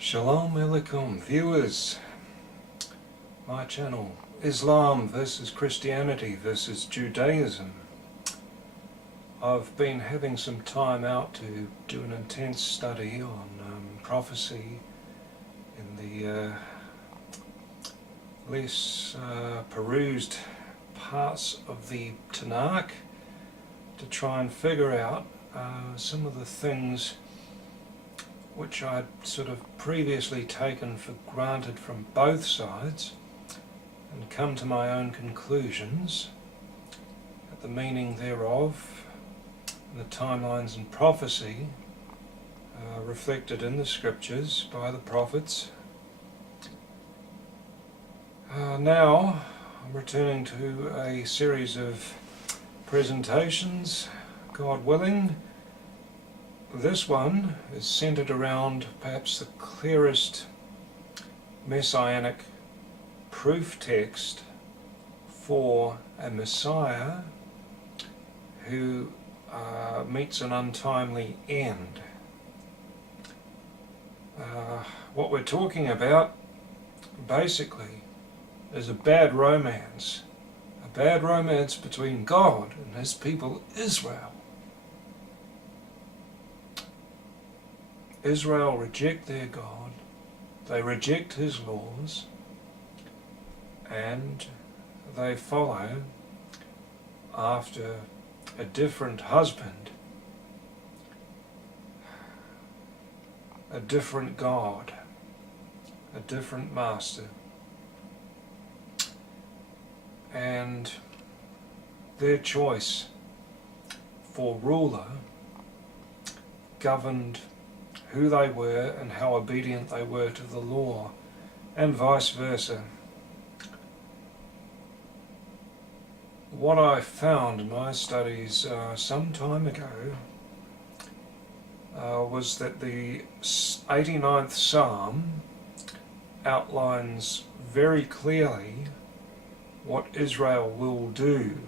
Shalom Alaikum viewers, my channel, Islam versus Christianity versus Judaism. I've been having some time out to do an intense study on prophecy in the less perused parts of the Tanakh to try and figure out some of the things which I'd sort of previously taken for granted from both sides, and come to my own conclusions at the meaning thereof, and the timelines and prophecy reflected in the scriptures by the prophets. Now I'm returning to a series of presentations, God willing. This one is centered around perhaps the clearest Messianic proof text for a Messiah who meets an untimely end. What we're talking about basically is a bad romance between God and his people Israel. Israel reject their God, they reject his laws, and they follow after a different husband, a different God, a different master. And their choice for ruler governed who they were and how obedient they were to the law, and vice versa. What I found in my studies some time ago was that the 89th Psalm outlines very clearly what Israel will do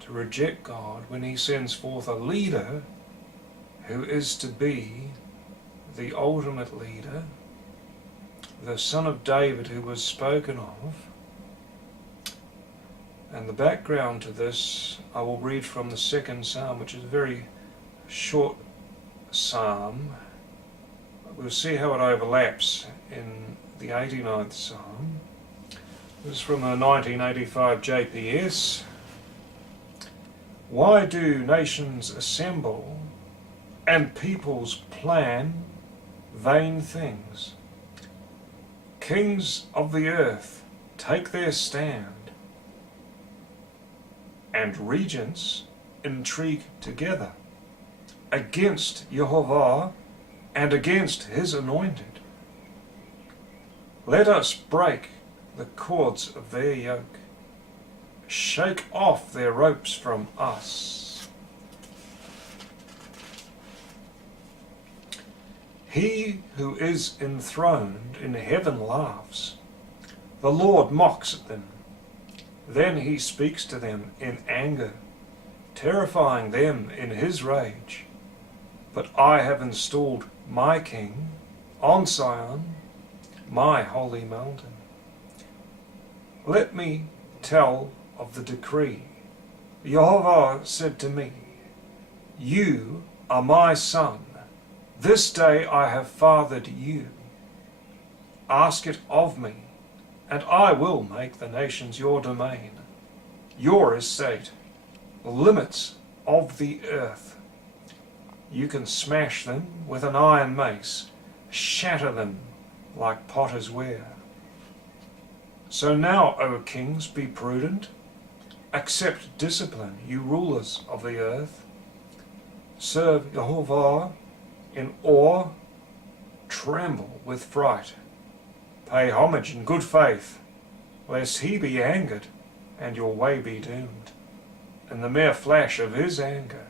to reject God when he sends forth a leader who is to be the ultimate leader, the son of David who was spoken of. And the background to this I will read from the 2nd Psalm, which is a very short psalm. We'll see how it overlaps in the 89th Psalm. This is from a 1985 JPS. Why do nations assemble and peoples plan vain things? Kings of the earth take their stand, and regents intrigue together against Yehovah and against his anointed. Let us break the cords of their yoke, shake off their ropes from us. He who is enthroned in heaven laughs. The Lord mocks at them. Then he speaks to them in anger, terrifying them in his rage. But I have installed my king on Zion, my holy mountain. Let me tell of the decree. Yehovah said to me, "You are my son. This day I have fathered you. Ask it of me, and I will make the nations your domain, your estate, limits of the earth. You can smash them with an iron mace, shatter them like potter's ware. So now, O kings, be prudent, accept discipline, you rulers of the earth. Serve Yehovah in awe, tremble with fright. Pay homage in good faith, lest he be angered and your way be doomed. In the mere flash of his anger,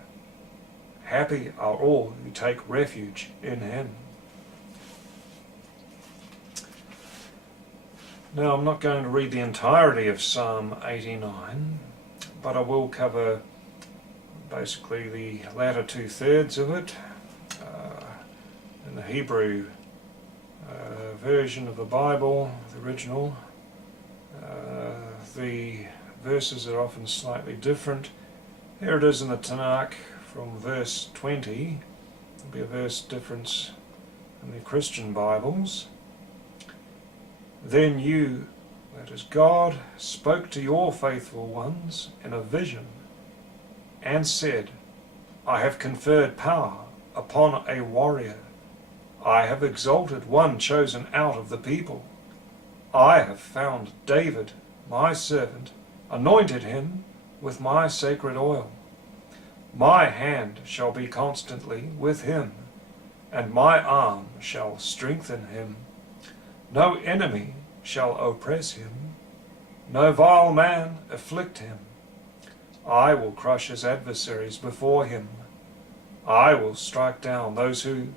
happy are all who take refuge in him." Now, I'm not going to read the entirety of Psalm 89, but I will cover basically the latter 2/3 of it. In the Hebrew version of the Bible, the original, the verses are often slightly different. Here it is in the Tanakh from verse 20. There'll be a verse difference in the Christian Bibles. Then you, that is God, spoke to your faithful ones in a vision and said, I have conferred power upon a warrior. I have exalted one chosen out of the people. I have found David, my servant, anointed him with my sacred oil. My hand shall be constantly with him, and my arm shall strengthen him. No enemy shall oppress him, no vile man afflict him. I will crush his adversaries before him. I will strike down those who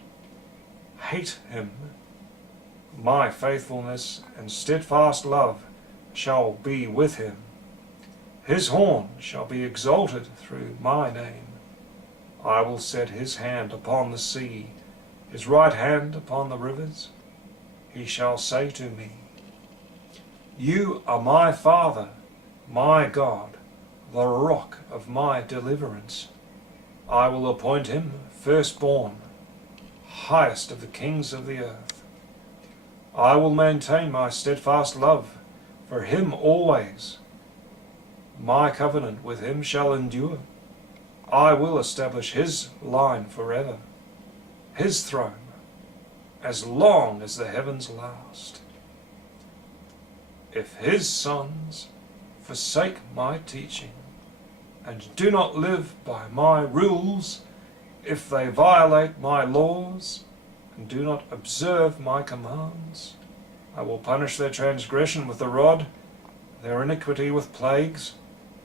hate him. My faithfulness and steadfast love shall be with him. His horn shall be exalted through my name. I will set his hand upon the sea, his right hand upon the rivers. He shall say to me, You are my Father, my God, the rock of my deliverance. I will appoint him firstborn, highest of the kings of the earth. I will maintain my steadfast love for him always. My covenant with him shall endure. I will establish his line forever, his throne, as long as the heavens last. If his sons forsake my teaching, and do not live by my rules, if they violate my laws, and do not observe my commands, I will punish their transgression with the rod, their iniquity with plagues,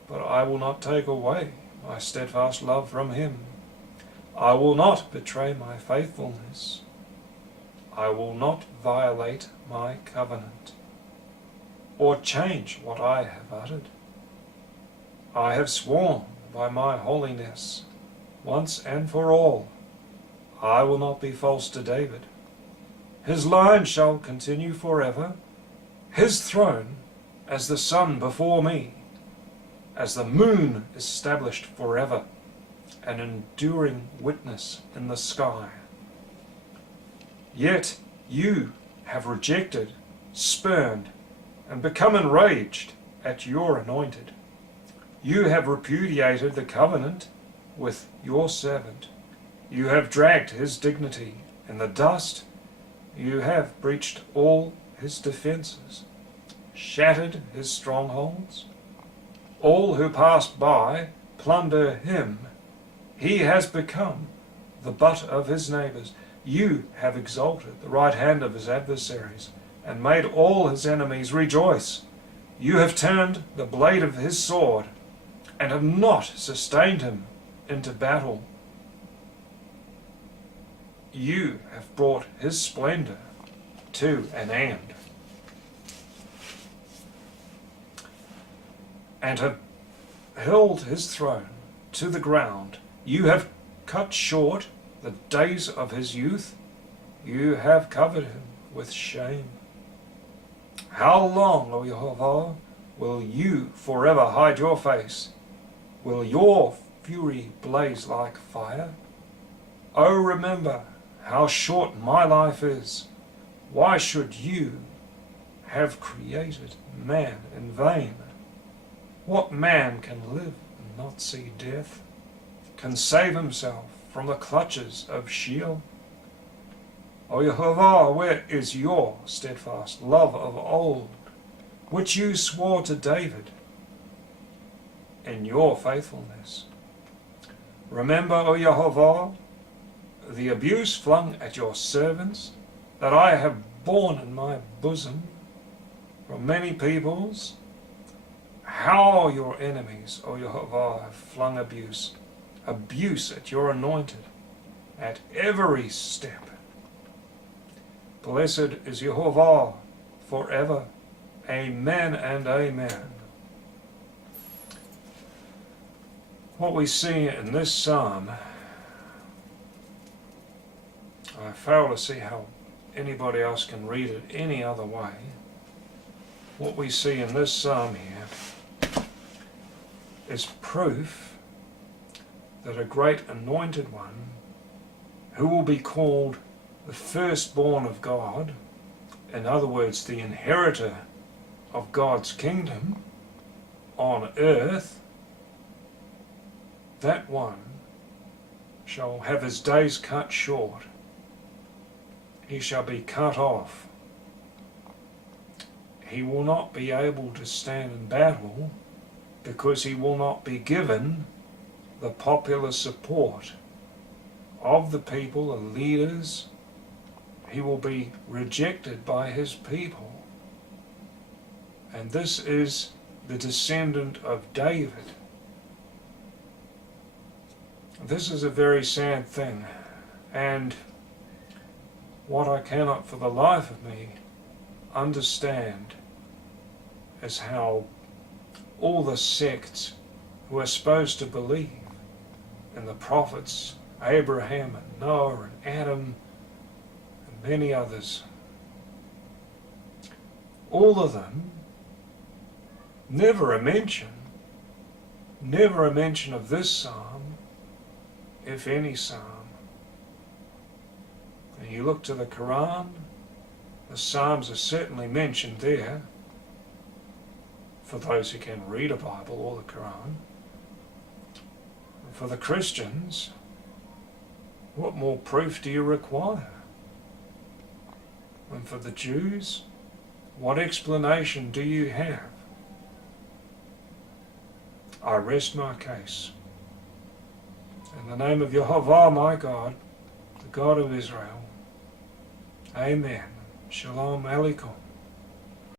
but I will not take away my steadfast love from him. I will not betray my faithfulness. I will not violate my covenant, or change what I have uttered. I have sworn by my holiness, once and for all, I will not be false to David. His line shall continue forever, his throne as the sun before me, as the moon established forever, an enduring witness in the sky. Yet you have rejected, spurned, and become enraged at your anointed. You have repudiated the covenant with your servant. You have dragged his dignity in the dust. You have breached all his defences, shattered his strongholds. All who pass by plunder him. He has become the butt of his neighbours. You have exalted the right hand of his adversaries, and made all his enemies rejoice. You have turned the blade of his sword, and have not sustained him into battle. You have brought his splendour to an end, and have held his throne to the ground. You have cut short the days of his youth. You have covered him with shame. How long, O Yehovah, will you forever hide your face? Will your fury blaze like fire? Oh, remember how short my life is. Why should you have created man in vain? What man can live and not see death? Can save himself from the clutches of Sheol? O Yehovah, where is your steadfast love of old, which you swore to David in your faithfulness? Remember, O Yehovah, the abuse flung at your servants, that I have borne in my bosom from many peoples. How your enemies, O Yehovah, have flung abuse at your anointed, at every step. Blessed is Yehovah forever. Amen and amen. What we see in this psalm, I fail to see how anybody else can read it any other way. What we see in this psalm here is proof that a great anointed one, who will be called the firstborn of God, in other words, the inheritor of God's kingdom on earth, that one shall have his days cut short. He shall be cut off. He will not be able to stand in battle because he will not be given the popular support of the people, the leaders. He will be rejected by his people. And this is the descendant of David. This is a very sad thing, and what I cannot for the life of me understand is how all the sects who are supposed to believe in the prophets, Abraham and Noah and Adam and many others, all of them, never a mention of this psalm, if any psalm. And you look to the Quran, the psalms are certainly mentioned there, for those who can read a Bible or the Quran. And for the Christians, what more proof do you require? And for the Jews, what explanation do you have? I rest my case. In the name of Yehovah, my God, the God of Israel. Amen. Shalom Aleichem.